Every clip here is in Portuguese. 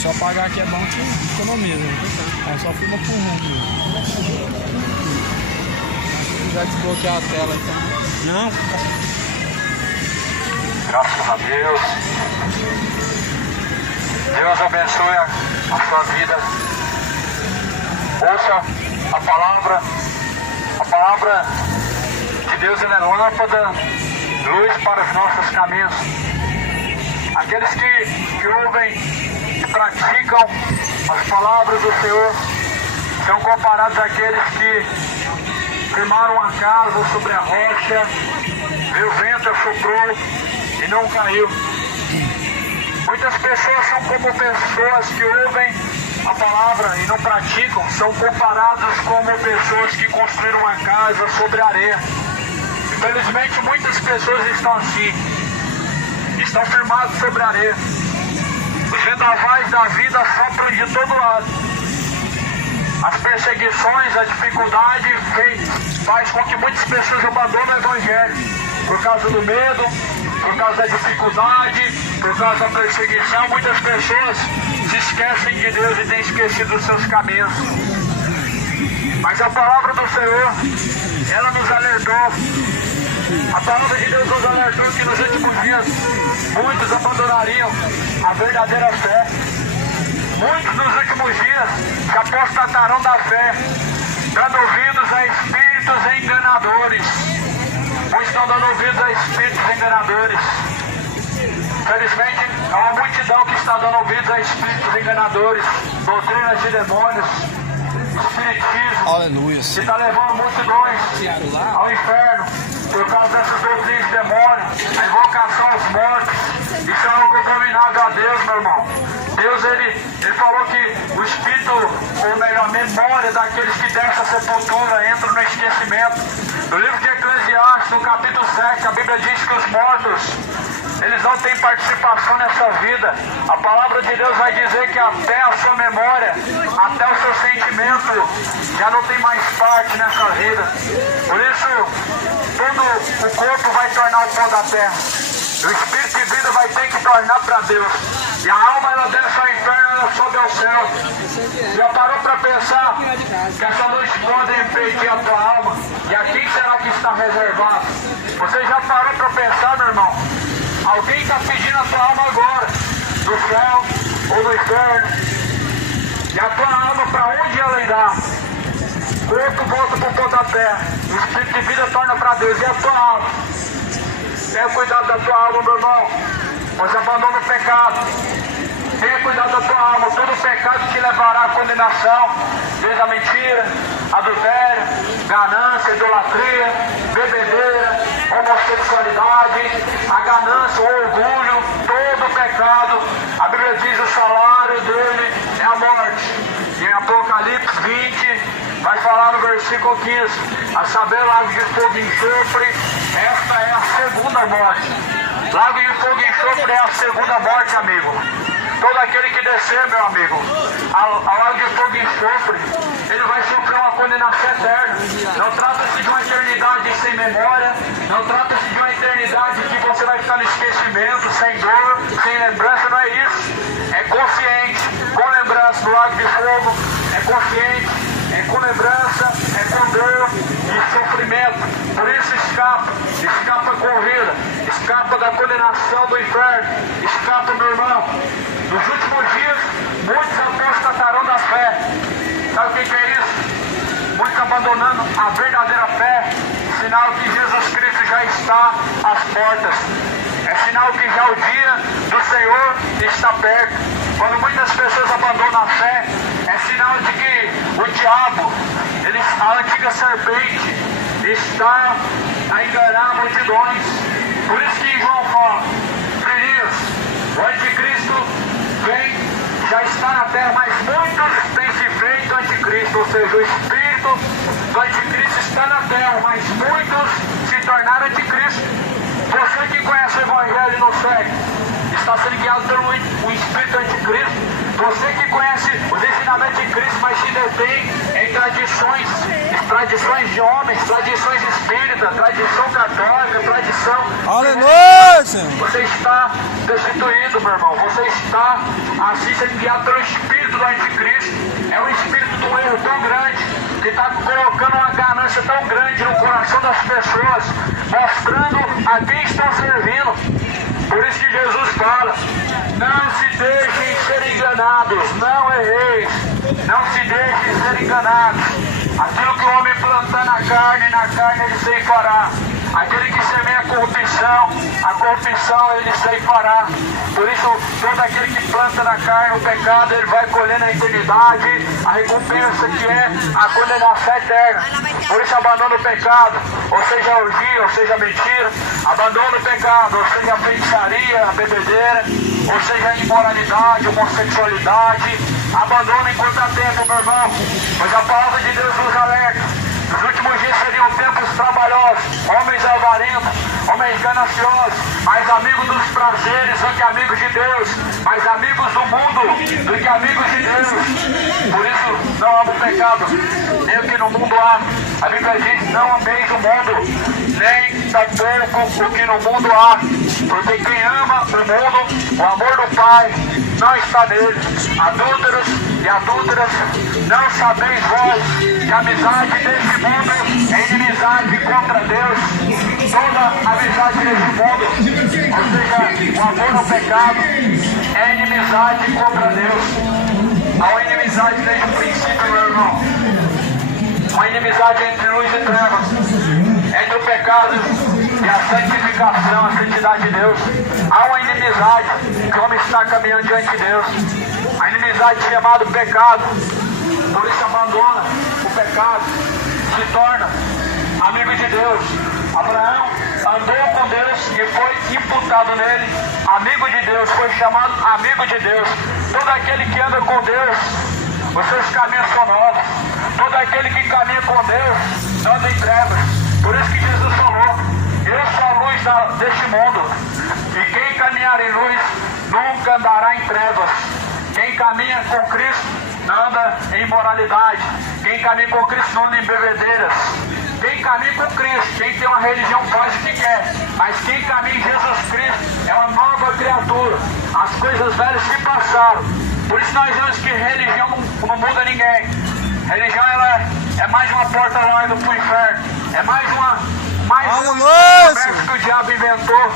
só pagar aqui é bom que economiza. Aí só filma por rumo. Se já desbloquear a tela então. Não. Graças a Deus. Deus abençoe a sua vida. Ouça a palavra. A palavra de Deus ela é lâmpada, luz para os nossos caminhos. Aqueles que ouvem e praticam as palavras do Senhor são comparados àqueles que firmaram a casa sobre a rocha, e o vento soprou e não caiu. Muitas pessoas são como pessoas que ouvem a palavra e não praticam, são comparadas como pessoas que construíram uma casa sobre areia. Infelizmente muitas pessoas estão assim, estão firmadas sobre areia. Os vendavais da vida sopram de todo lado. As perseguições, a dificuldade faz com que muitas pessoas abandonem o Evangelho por causa do medo, por causa da dificuldade, por causa da perseguição. Muitas pessoas se esquecem de Deus e têm esquecido os seus caminhos. Mas a palavra do Senhor, ela nos alertou. A palavra de Deus nos alertou que nos últimos dias muitos abandonariam a verdadeira fé. Muitos nos últimos dias se apostatarão da fé, dando ouvidos a espíritos enganadores. Muitos estão dando ouvidos a espíritos enganadores. Felizmente, é uma multidão que está dando ouvidos a espíritos enganadores, doutrinas de demônios, espiritismo, Aleluia. que está levando multidões ao inferno por causa dessas doutrinas de demônios, a invocação aos mortos. Isso é algo abominável a Deus, meu irmão. Deus, ele falou que o espírito, ou melhor, a memória daqueles que descem a sepultura entra no esquecimento. No livro de Eclesiastes, no capítulo 7, a Bíblia diz que os mortos, eles não têm participação nessa vida. A palavra de Deus vai dizer que até a sua memória, até o seu sentimento, já não tem mais parte nessa vida. Por isso, todo o corpo vai tornar o pó da terra. O espírito de vida vai ter que tornar para Deus. E a alma, ela desce ao inferno, ela sobe ao céu. Já parou para pensar que essa noite podem impedir a tua alma? E a quem será que está reservado? Você já parou para pensar, meu irmão? Alguém está pedindo a tua alma agora, do céu ou do inferno. E a tua alma, para onde ela irá? O corpo volta para o pó da terra. O espírito de vida torna para Deus. E a tua alma? Tenha cuidado da tua alma, meu irmão. Você abandona o pecado. Tenha cuidado da tua alma. Todo pecado te levará à condenação. Desde a mentira, adultério, ganância, idolatria, bebedeira, homossexualidade, a ganância, o orgulho, todo pecado. A Bíblia diz: o salário dele é a morte. Em Apocalipse 20, vai falar no versículo 15: a saber, lago de fogo e enxofre, esta é a segunda morte. Lago de fogo e enxofre é a segunda morte, amigo. Todo aquele que descer, meu amigo, ao lago de fogo e enxofre, ele vai sofrer uma condenação eterna. Não trata-se de uma eternidade sem memória, não trata-se de uma eternidade que você vai ficar no esquecimento, sem dor, sem lembrança. Não é isso. É consciente, com lembrança do lago de fogo, é consciente, é com lembrança, é com dor e sofrimento. Por isso escapa com vida, escapa da condenação do inferno, escapa, meu irmão. Nos últimos dias, muitos apostatarão da fé. Sabe o que é isso? Muitos abandonando a verdadeira fé. Sinal que Jesus Cristo já está às portas. É sinal que já o dia do Senhor está perto. Quando muitas pessoas abandonam a fé, é sinal de que o diabo, a antiga serpente, está a enganar multidões. Por isso que João fala: filhinhos, o anticristo vem, já está na terra, mas muitos têm se feito anticristo. Ou seja, o espírito do anticristo está na terra, mas muitos se tornaram anticristo. Você que conhece o Evangelho e não segue, está sendo guiado pelo espírito anticristo. Você que conhece os ensinamentos de Cristo, mas se detém em tradições tradições de homens, tradições espíritas, tradição católica, tradição... Aleluia, Senhor. Você está destituído, meu irmão. Você está assim sendo guiado pelo espírito do anticristo. É um espírito de um erro tão grande que está colocando uma ganância tão grande no coração das pessoas, mostrando a quem estão servindo. Por isso que Jesus fala: não se deixem ser enganados, não erreis, não se deixem ser enganados. Aquilo que o homem plantar na carne ele ceifará. Aquele que semeia a corrupção ele ceifará. Por isso, todo aquele que planta na carne o pecado, ele vai colher na eternidade a recompensa que é a condenação eterna. Por isso, abandona o pecado, ou seja, a orgia, ou seja, a mentira. Abandona o pecado, ou seja, a feitiçaria, a bebedeira, ou seja, a imoralidade, a homossexualidade. Abandona enquanto há tempo, meu irmão, pois a palavra de Deus nos alerta. Os últimos dias seriam tempos trabalhosos, homens avarentos, homens gananciosos, mais amigos dos prazeres do que amigos de Deus, mais amigos do mundo do que amigos de Deus. Por isso, não amo o pecado, nem o que no mundo há. A Bíblia diz: não ameis o mundo, nem tampouco o que no mundo há. Porque quem ama o mundo, o amor do Pai não está nele. Adúlteros e adúlteras, não sabeis vós que a amizade deste mundo é inimizade contra Deus. Toda amizade deste mundo, ou seja, o amor ao pecado, é inimizade contra Deus. Há uma inimizade desde o princípio, meu irmão. Uma inimizade entre luz e trevas, entre o pecado e a santificação, a santidade de Deus. Há uma inimizade que o homem está caminhando diante de Deus. A inimizade chamada pecado. Por isso abandona o pecado, se torna amigo de Deus. Abraão andou com Deus e foi imputado nele amigo de Deus, foi chamado amigo de Deus. Todo aquele que anda com Deus, os seus caminhos são novos. Todo aquele que caminha com Deus não anda em trevas. Por isso que Jesus falou: eu sou a luz deste mundo, e quem caminhar em luz nunca andará em trevas. Quem caminha com Cristo não anda em imoralidade. Quem caminha com Cristo não anda em bebedeiras. Quem caminha com Cristo, quem tem uma religião faz o que quer, mas quem caminha em Jesus Cristo é uma nova criatura. As coisas velhas se passaram. Por isso nós vemos que religião não muda ninguém. Religião ela é mais uma porta larga para o inferno. É mais um comércio que o diabo inventou.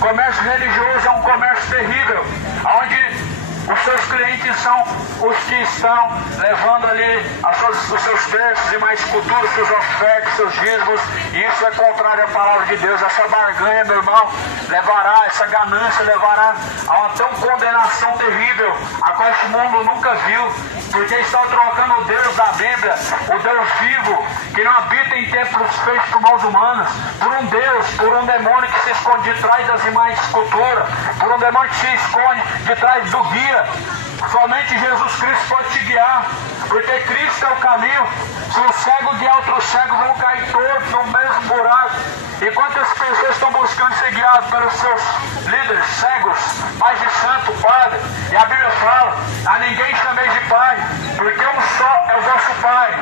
Comércio religioso é um comércio terrível, onde os seus clientes são os que estão levando ali os seus terços e mais culturas, seus ofertas, seus dízimos, e isso é contrário à palavra de Deus. Essa barganha, meu irmão, levará, essa ganância levará a uma tão condenação terrível, a qual este mundo nunca viu, porque estão trocando o Deus da Bíblia, o Deus vivo, que não habita em templos feitos por mãos humanas, por um Deus, por um demônio que se esconde de trás das imagens de escultura, por um demônio que se esconde de trás do guia. Somente Jesus Cristo pode te guiar, porque Cristo é o caminho. Se um cego guiar outro cego, vão cair todos no mesmo buraco. E quantas pessoas estão buscando ser guiadas pelos seus líderes cegos, pais de santo, padre? E a Bíblia fala: a ninguém chameis de pai, porque um só é o vosso Pai,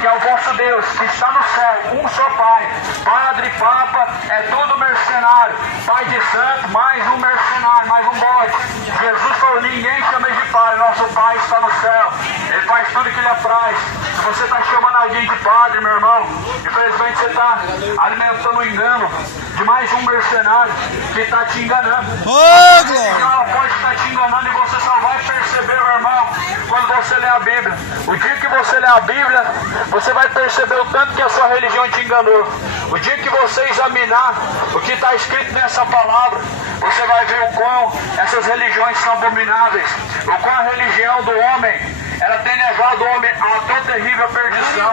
que é o vosso Deus, que está no céu, um só Pai. Padre, Papa, é tudo mercenário. Pai de santo, mais um mercenário, mais um bode. Jesus falou: ninguém chameis de pai, nosso Pai está no céu, Ele faz tudo que Ele apraz. Se você está chamando alguém de padre, meu irmão, infelizmente você está alimentando o engano de mais um mercenário que está te enganando. Ela pode estar te enganando e você só vai perceber, meu irmão, quando você lê a Bíblia. O dia que você lê a Bíblia, você vai perceber o tanto que a sua religião te enganou. O dia que você examinar o que está escrito nessa palavra, você vai ver o quão essas religiões são abomináveis, o quão a religião do homem, ela tem levado o homem a uma tão terrível perdição.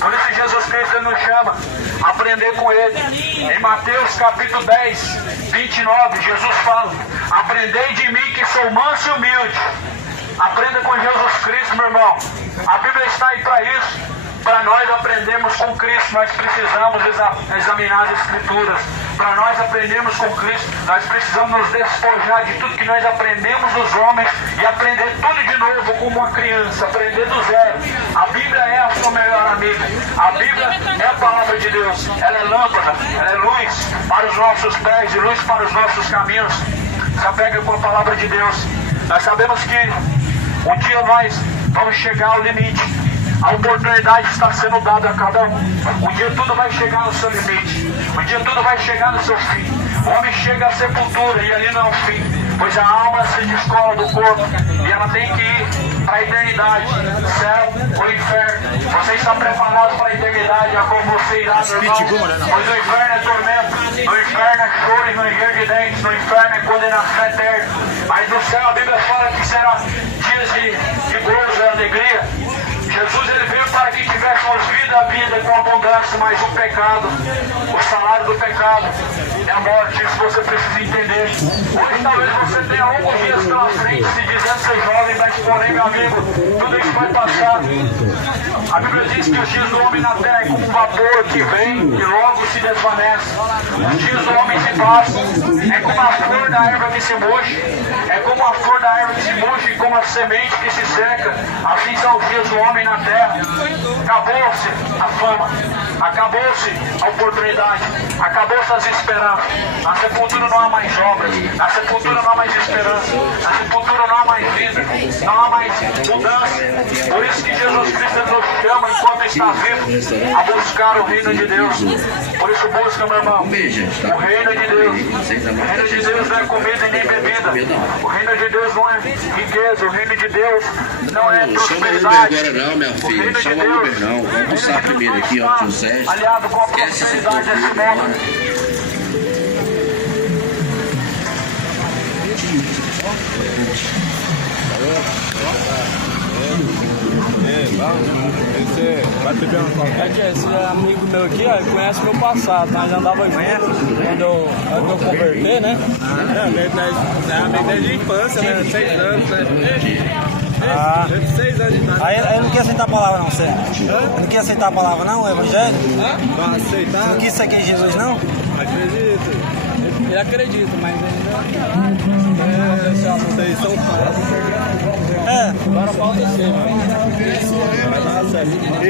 Por isso Jesus Cristo nos chama a aprender com Ele. Em Mateus capítulo 10, 29, Jesus fala: aprendei de mim que sou manso e humilde. Aprenda com Jesus Cristo, meu irmão. A Bíblia está aí para isso. Para nós aprendermos com Cristo, nós precisamos examinar as Escrituras. Para nós aprendermos com Cristo, nós precisamos nos despojar de tudo que nós aprendemos dos homens e aprender tudo de novo como uma criança, aprender do zero. A Bíblia é a sua melhor amiga. A Bíblia é a palavra de Deus. Ela é lâmpada, ela é luz para os nossos pés e luz para os nossos caminhos. Se apegue com a palavra de Deus. Nós sabemos que um dia nós vamos chegar ao limite. A oportunidade está sendo dada a cada um. Um dia tudo vai chegar no seu limite. Um dia tudo vai chegar no seu fim. O homem chega à sepultura e ali não é o fim, pois a alma se descola do corpo e ela tem que ir para a eternidade, céu ou inferno. Você está preparado para a eternidade, a qual você irá, meu irmão? Pois o inferno é tormento, no inferno é choro e no ranger de dentes, no inferno é condenação eterna. Mas no céu a Bíblia fala que será dias de gozo e alegria. Jesus ele veio para que tivéssemos vida com abundância, mas o pecado, o salário do pecado é a morte. Isso você precisa entender. Hoje talvez você tenha alguns dias pela frente se dizendo ser jovem, mas porém, meu amigo, tudo isso vai passar. A Bíblia diz que os dias do homem na terra é como um vapor que vem e logo se desvanece. Os dias do homem se passam, é como a flor da erva que se murcha, é como a flor da erva que se murcha e como a semente que se seca. Assim são os dias do homem na terra. Acabou-se a fama, acabou-se a oportunidade, acabou-se as esperanças. Na sepultura não há mais obras, na sepultura não há mais esperança, na sepultura não há mais vida, não há mais mudança. Por isso que Jesus Cristo nos chama, enquanto está vivo, a buscar o reino de Deus. Por isso busca, meu irmão, o reino de Deus. O reino de Deus não é comida e nem bebida. O reino de Deus não é riqueza, o reino de Deus não é prosperidade. Agora não, minha filha, chama o Uber não. Vamos almoçar primeiro aqui, ó, tio Sérgio. Aliado com a prosperidade desse mundo. Vai beber uma coca. É que esse amigo meu aqui, ó, ele conhece meu passado. Nós andava junto quando eu converter, né? É amigo desde a infância, né? 6 anos, né? Ah. 6 anos de idade. Aí não quer aceitar a palavra não, você? Não quer aceitar a palavra não, o evangelho? Vai aceitar? Você não quis seguir Jesus não? Acredito. Ele acredita, mas ainda... Vocês são falsos. Agora falta ser, mano. Vai dar certo. E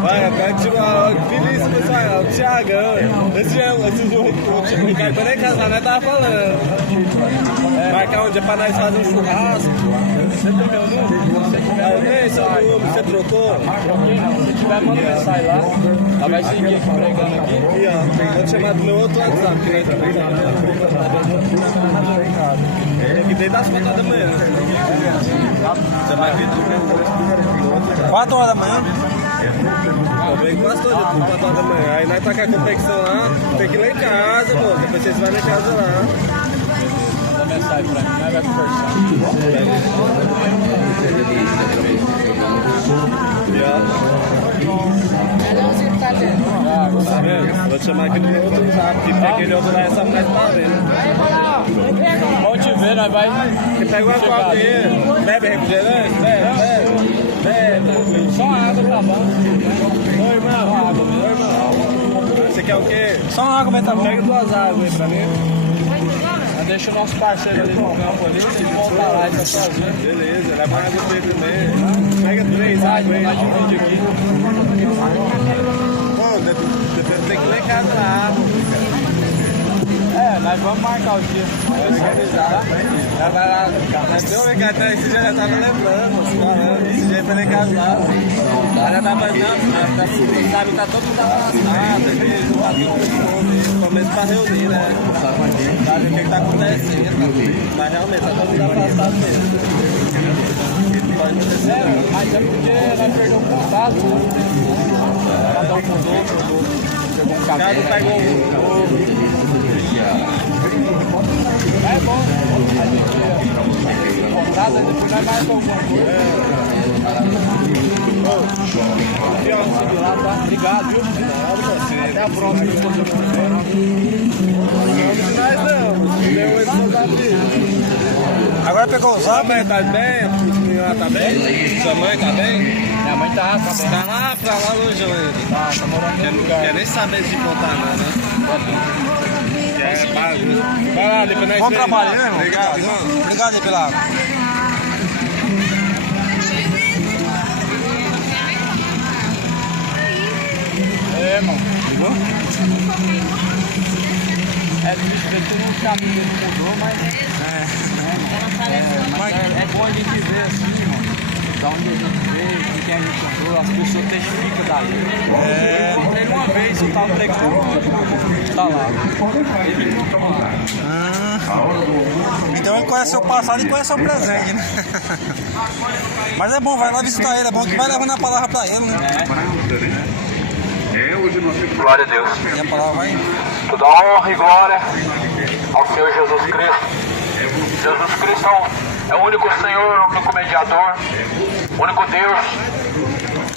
vai, pega o Felício do Israel, o Thiagão. Esse jogo, o Ricardo nem casar, nós tava falando. Marcar um dia pra nós fazer um churrasco. Você tem meu número? Eu tenho seu número, você trocou? Se tiver, manda mensagem lá. Ela vai seguir aqui pregando aqui. E ó, vou te chamar do meu outro WhatsApp, que nós estamos aqui desde as 4 da manhã. Você vai vir do 4 horas da manhã? Eu venho quase todo dia, 4 horas da manhã. Aí nós tá com a competição lá, tem que ir lá em casa, pô. Depois vocês vão em casa lá. Manda mensagem pra mim, nós vai conversar. Vou te chamar aqui no meu outro WhatsApp, que tem aquele outro lá, é só mais pra ver. Vamos te ver, nós vai... Você pega uma coca aí, bebe refrigerante? Bebe. Só água tá bom. Oi, irmão. Você quer o quê? Só água, mas tá bom. Pega 2 águas aí pra mim. Deixa o nosso parceiro ali no campo ali, se voltar lá e tá sozinho. Beleza, leva água pra ele também. Pega 3 águas aí, aqui. Bom, tem que ir lá em casa lá. Nós vamos marcar o dia. Organizar. Já vai lá. Mas deu um cara, esse dia já tava lembrando, falando. Esse dia foi lá em casa lá. Aí já tava não, sabe, tá todo mundo afastado, não tá todo mundo, começo pra reunir, né? Sabe o que tá acontecendo. Mas realmente tá todo mundo afastado mesmo. Pode acontecer. Mas é porque nós perdemos o contato, né? Cada um com o outro, pegou um Cada um pegou um. É bom, a gente encontrar, depois nós mais alguma coisa. Obrigado, viu? Até a próxima. Agora pegou o zap, Tá bem? Tá bem? Sua mãe tá bem? Minha mãe tá bem. Tá lá pra lá longe, Tá morando no lugar. Quer nem saber de contar nada, né? Vai lá, depois nós Bom trabalho, né, irmão? Obrigado, irmão. Obrigado aí pela água. É, mano. Ligou? É difícil ver que o caminho mudou, mas é bom a gente ver assim, mano. Da onde a gente veio, com quem a gente andou, as pessoas testificam dali. Encontrei uma vez, eu tava pregando, tá lá. Ele nunca lá. Então ele conhece o passado e conhece o presente, né? Mas é bom, vai lá visitar ele, é bom que vai levando a palavra pra ele, né? Glória a Deus. E a palavra vai. Toda honra e glória ao Senhor Jesus Cristo. Jesus Cristo é o único Senhor, o único mediador, o único Deus.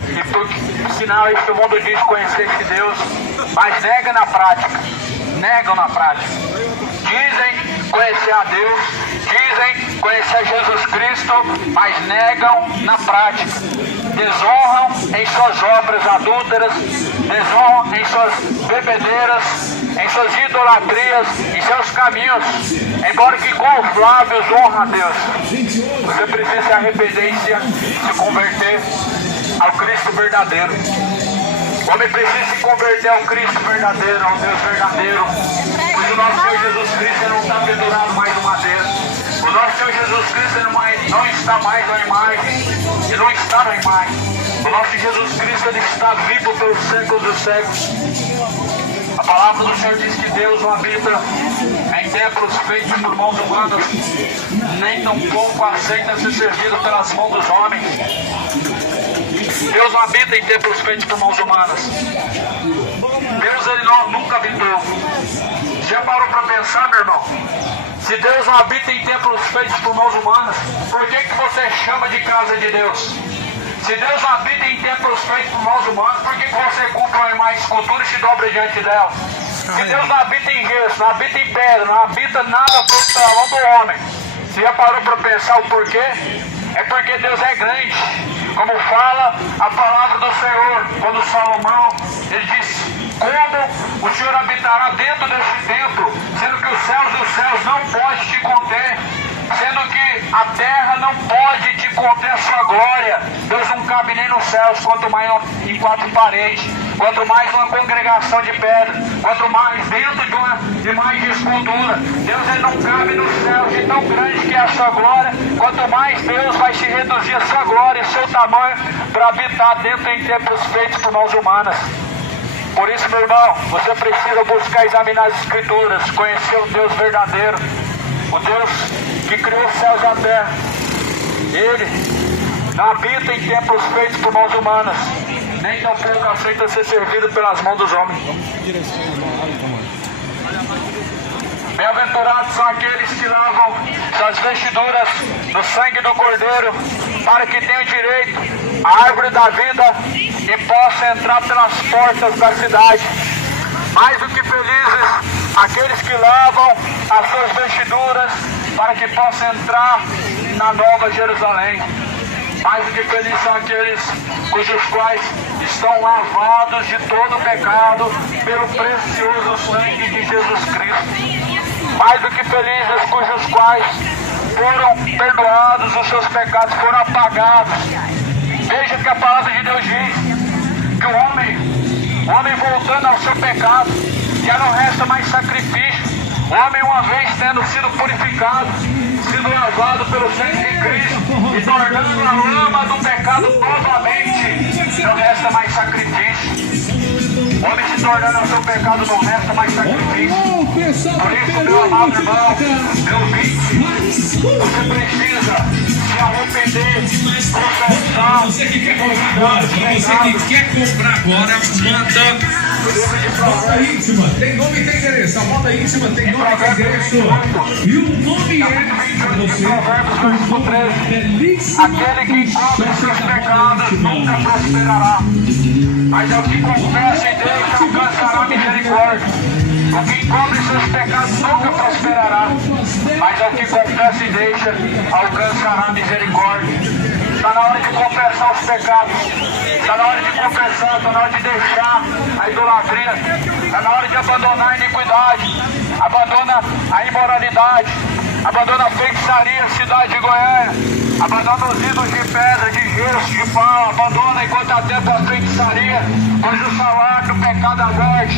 E por sinal este mundo diz conhecer este Deus, mas nega na prática. Negam na prática. Dizem conhecer a Deus, dizem conhecer Jesus Cristo, mas negam na prática. Desonram em suas obras adúlteras, desonram em suas bebedeiras, em suas idolatrias, em seus caminhos, embora que com os lábios honra a Deus. Você precisa se arrepender e se converter ao Cristo verdadeiro. O homem precisa se converter ao Cristo verdadeiro, ao Deus verdadeiro, pois o nosso Senhor Jesus Cristo não está pendurado mais no madeiro. O nosso Senhor Jesus Cristo não está mais na imagem, ele não está na imagem. O nosso Jesus Cristo ele está vivo pelos séculos dos séculos. A palavra do Senhor diz que Deus não habita em templos feitos por mãos humanas, nem tampouco aceita ser servido pelas mãos dos homens. Deus não habita em templos feitos por mãos humanas. Deus ele nunca habitou. Já parou para pensar, meu irmão? Se Deus não habita em templos feitos por mãos humanas, por que você chama de casa de Deus? Se Deus não habita em templos feitos por mãos humanas, por que você compra uma imagem de escultura e se dobra diante dela? Se Deus não habita em gesso, não habita em pedra, não habita nada feito pela mão do homem, você já parou para pensar o porquê? É porque Deus é grande, como fala a palavra do Senhor, quando Salomão, ele disse: como o Senhor habitará dentro deste templo, sendo que os céus dos céus não podem te conter, sendo que a terra não pode te conter a sua glória. Deus não cabe nem nos céus, quanto mais em quatro paredes, quanto mais uma congregação de pedra, quanto mais dentro de uma imagem de escultura. Deus ele não cabe nos céus, de tão grande que é a sua glória, quanto mais Deus vai se reduzir a sua glória e seu tamanho para habitar dentro em templos feitos por mãos humanas. Por isso, meu irmão, você precisa buscar examinar as Escrituras, conhecer o Deus verdadeiro, o Deus que criou os céus e a terra. Ele não habita em templos feitos por mãos humanas, nem tampouco aceita ser servido pelas mãos dos homens. Bem-aventurados são aqueles que lavam suas vestiduras no sangue do Cordeiro, para que tenham direito à árvore da vida e possam entrar pelas portas da cidade. Mais do que felizes aqueles que lavam as suas vestiduras, para que possam entrar na Nova Jerusalém. Mais do que felizes são aqueles cujos quais estão lavados de todo pecado pelo precioso sangue de Jesus Cristo. Mais do que felizes cujos quais foram perdoados, os seus pecados foram apagados. Veja que a palavra de Deus diz que o homem voltando ao seu pecado, já não resta mais sacrifício. O homem, uma vez tendo sido purificado, sido lavado pelo sangue de Cristo e tornando a lama do pecado novamente, não resta mais sacrifício. O homem se tornando ao seu pecado, não resta mais sacrifício. Por isso, meu amado irmão, meu ouvinte, você precisa se arrepender, confessar. Você que quer comprar agora, você que quer comprar agora, manda. Moda íntima, tem nome e tem endereço. A moda íntima tem nome e tem endereço. E o nome é para você. O nome é belíssimo. Aquele que cobre seus pecados nunca prosperará, mas é o que confessa e deixa alcançará misericórdia. O que encobre seus pecados nunca prosperará, mas é o que confessa e deixa alcançará misericórdia. Está na hora de confessar os pecados, está na hora de confessar, está na hora de deixar a idolatria, está na hora de abandonar a iniquidade, abandona a imoralidade, abandona a feitiçaria, cidade de Goiânia. Abandona os ídolos de pedra, de gesso, de pau. Abandona enquanto há tempo a feitiçaria, pois o salário do pecado é a morte.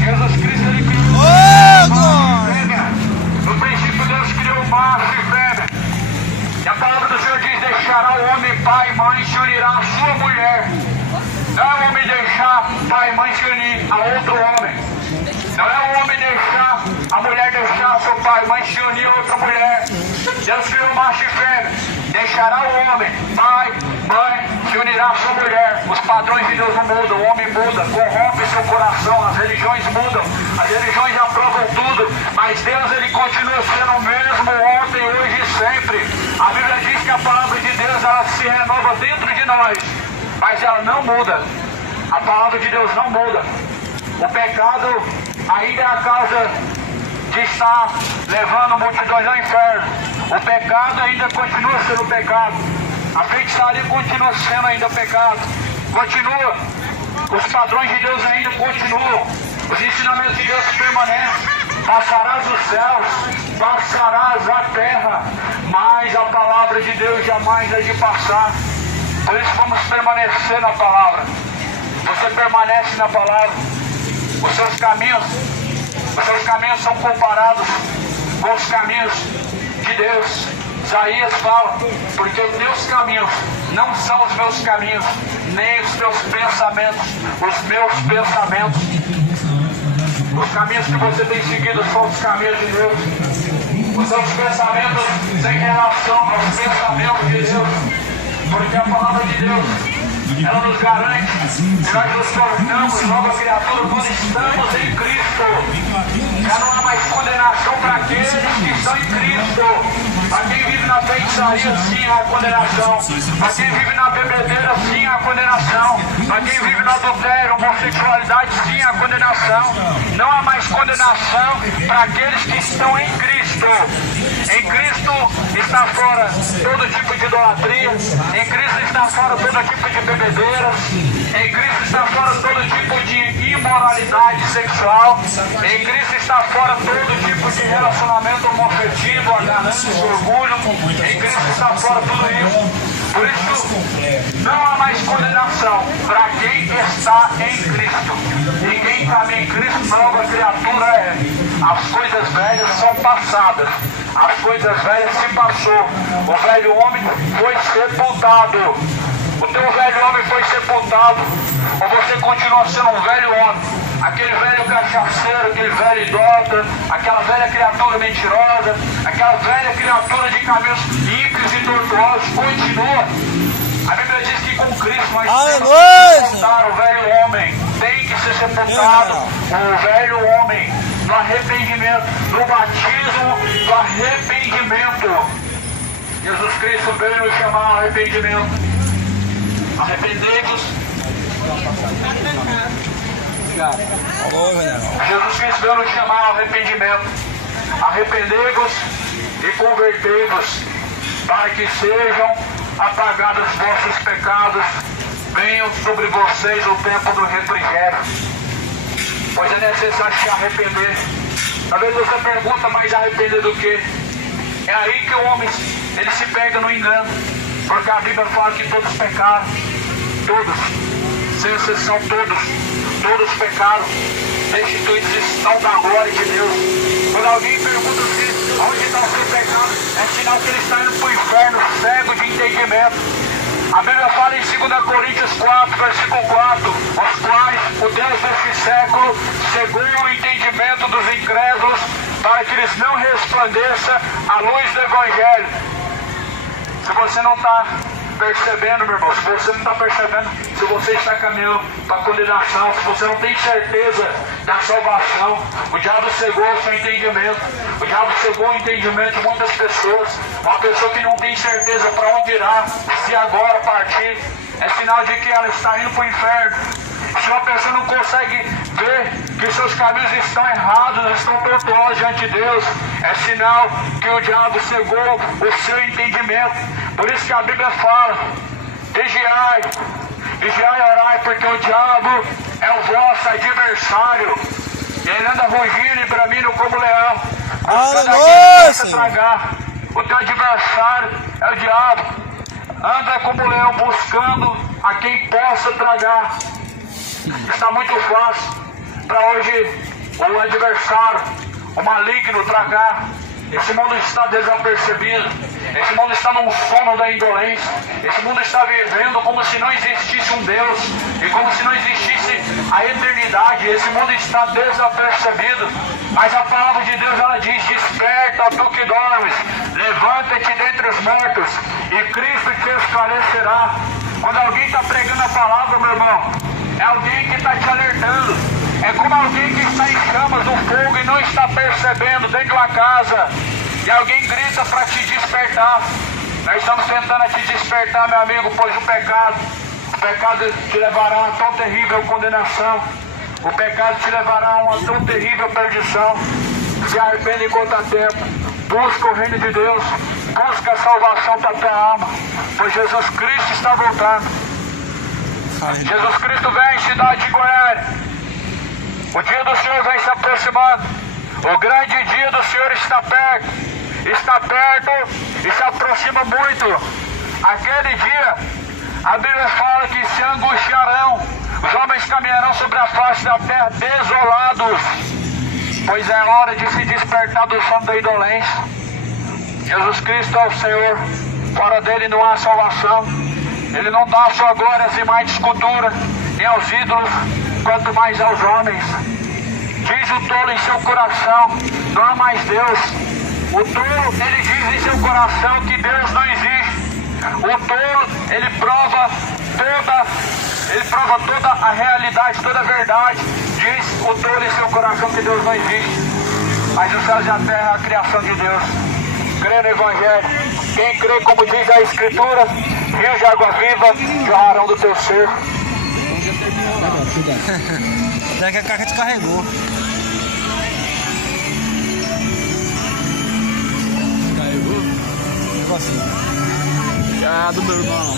Jesus Cristo, ele criou macho e fêmea. No princípio Deus criou macho e fêmea. E a palavra do Senhor diz: deixará o homem pai e mãe e se unirá a sua mulher. Não é o homem deixar pai e mãe se unir a outro homem. Não é o homem deixar a mulher deixar seu pai e mãe se unir a outra mulher. Deus criou macho e fêmea. Deixará o homem, pai, mãe, se unirá a sua mulher. Os padrões de Deus não mudam, o homem muda, corrompe seu coração, as religiões mudam, as religiões aprovam tudo, mas Deus, ele continua sendo o mesmo ontem, hoje e sempre. A Bíblia diz que a palavra de Deus, ela se renova dentro de nós, mas ela não muda. A palavra de Deus não muda. O pecado ainda é a causa de estar levando multidões ao inferno. O pecado ainda continua sendo pecado. A feitiçaria continua sendo ainda pecado. Continua. Os padrões de Deus ainda continuam. Os ensinamentos de Deus permanecem. Passarás os céus, passarás a terra, mas a palavra de Deus jamais é de passar. Por isso vamos permanecer na palavra. Você permanece na palavra. Os seus caminhos são comparados com os caminhos de Deus. Isaías fala: porque os meus caminhos não são os meus caminhos, nem os teus pensamentos, os meus pensamentos. Os caminhos que você tem seguido são os caminhos de Deus. Os seus pensamentos têm relação aos pensamentos de Deus. Porque a palavra de Deus, ela nos garante que nós nos tornamos nova criatura quando estamos em Cristo. Já não há mais condenação para aqueles que estão em Cristo. Para quem vive na feitiçaria, sim, há condenação. Para quem vive na bebedeira, sim, há condenação. Para quem vive no adultério, homossexualidade, sim, há condenação. Não há mais condenação para aqueles que estão em Cristo. Em Cristo está fora todo tipo de idolatria. Em Cristo está fora todo tipo de bebedeiras. Em Cristo está fora todo tipo de imoralidade sexual. Em Cristo está fora todo tipo de relacionamento homoafetivo, a ganância, o orgulho. Em Cristo está fora tudo isso. Por isso, não há mais condenação para quem está em Cristo. E quem caminha em Cristo, nova criatura é. As coisas velhas são passadas. As coisas velhas se passou. O velho homem foi sepultado. O teu velho homem foi sepultado. Ou você continua sendo um velho homem? Aquele velho cachaceiro, aquele velho idólatra, aquela velha criatura mentirosa, aquela velha criatura de caminhos ímpios e tortuosos, continua. A Bíblia diz que com Cristo nós temos que sepultar o velho homem. Tem que ser sepultado o velho homem no arrependimento, no batismo do arrependimento. Jesus Cristo veio nos chamar ao arrependimento. Arrependei-vos. Jesus Cristo veio nos chamar ao arrependimento. Arrependei-vos e convertei-vos, para que sejam apagados vossos pecados, venham sobre vocês o tempo do refrigério. Pois é necessário se arrepender. Talvez você pergunta, mas arrepender do quê? É aí que o homem ele se pega no engano, porque a Bíblia fala que todos pecaram, todos, sem exceção todos pecaram, destituídos estão da glória de Deus. Quando alguém pergunta se onde está o seu pecado, é sinal que ele está indo para o inferno, cego de entendimento. A Bíblia fala em 2 Coríntios 4, versículo 4, os quais o Deus deste século cegou o entendimento dos incrédulos, para que eles não resplandeça a luz do Evangelho. Se você não está percebendo, meu irmão, se você não está percebendo, se você está caminhando para a condenação, se você não tem certeza da salvação, o diabo cegou o seu entendimento. O diabo cegou o entendimento de muitas pessoas. Uma pessoa que não tem certeza para onde irá, se agora partir, é sinal de que ela está indo para o inferno. Se uma pessoa não consegue ver que seus caminhos estão errados, estão tortuosos diante de Deus, é sinal que o diabo cegou o seu entendimento. Por isso que a Bíblia fala: vigiai e orai, porque o diabo é o vosso adversário. E ele anda rugindo e bramindo como leão, buscando aquele que possa tragar. O teu adversário é o diabo. Anda como leão buscando a quem possa tragar. Está muito fácil para hoje o adversário, o maligno tragar. Esse mundo está desapercebido. Esse mundo está num sono da indolência. Esse mundo está vivendo como se não existisse um Deus e como se não existisse a eternidade. Esse mundo está desapercebido. Mas a palavra de Deus, ela diz: desperta, tu que dormes, levanta-te dentre os mortos e Cristo te esclarecerá. Quando alguém está pregando a palavra, meu irmão, é alguém que está te alertando. É como alguém que está em chamas do fogo e não está percebendo dentro de uma casa. E alguém grita para te despertar. Nós estamos tentando te despertar, meu amigo, pois o pecado te levará a tão terrível condenação. O pecado te levará a uma tão terrível perdição. Se arrepende enquanto há tempo. Busca o reino de Deus. Busca a salvação para a tua alma. Pois Jesus Cristo está voltando. Jesus Cristo vem, cidade de Goiânia. O dia do Senhor vem se aproximando. O grande dia do Senhor está perto. Está perto e se aproxima muito. Aquele dia, a Bíblia fala que se angustiarão. Os homens caminharão sobre a face da terra desolados. Pois é hora de se despertar do sono da indolência. Jesus Cristo é o Senhor. Fora dele não há salvação. Ele não dá a sua glória às imagens de escultura, nem aos ídolos, quanto mais aos homens. Diz o tolo em seu coração: não há mais Deus. O tolo, ele diz em seu coração que Deus não existe. O tolo, ele prova toda a realidade, toda a verdade. Diz o tolo em seu coração que Deus não existe. Mas os céus e a terra é a criação de Deus. Crê no Evangelho. Quem crê, como diz a Escritura, rios de água viva jorrarão do teu ser. Até que a carga descarregou. Carregou? Negocinho. Já do meu irmão.